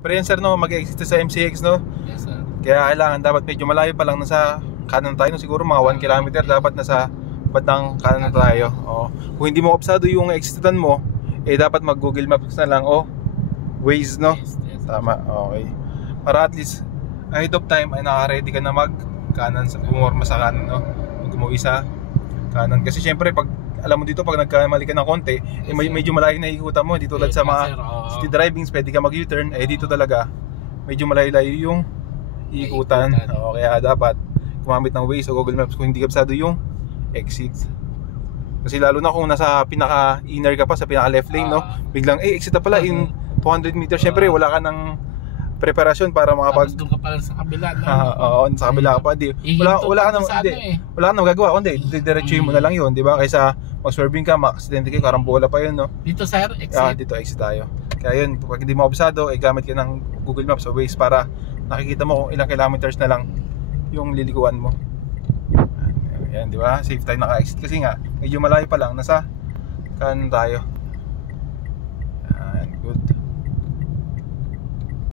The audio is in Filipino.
Pero yan sir, no, mag-exit sa MCX, no? Yes sir. Kaya kailangan dapat medyo malayo pa lang, nasa kanan tayo, no? Siguro mga 1 kilometer dapat nasa bandang kanan tayo. Kung hindi mo obsado yung exitan mo, dapat mag Google Maps na lang o Waze, no? Yes. Tama, okay. Para at least ahead of time ay naka-ready ka na mag kanan, pumorma sa kanan, no? Huwag umuwi sa kanan. Kasi syempre pag alam mo dito, pag nagkamali ka ng konti, medyo malayo na ikutan mo. Hindi tulad sa mga city drivings, pwede ka mag U-turn. Dito talaga medyo malayo-layo yung ikutan. Kaya dapat gumamit ng Waze o Google Maps kung hindi kabisado yung exit. Kasi lalo na kung nasa pinaka-inner ka pa, sa pinaka-left lane, no? Biglang, exit na pala in 200 meters. Syempre, wala ka ng preparasyon para makapag... Tapos doon ka pala sa kabila, no? Sa kabila ka pa. Wala ka nang magagawa. Diretsuhin mo na lang yun, di ba? Kaysa mag-swerving ka, ma-accidente kayo, karambola pa yun, no? Dito sir, exit? Dito, exit tayo. Kaya yun, pag hindi mo obsado, gamit ka ng Google Maps o Waze para nakikita mo kung ilang kilometers na lang yung lilikuan mo. Yan, di ba? Safe tayo naka-exit kasi nga, medyo malayo pa lang, nasa kanan tayo. Yan, good.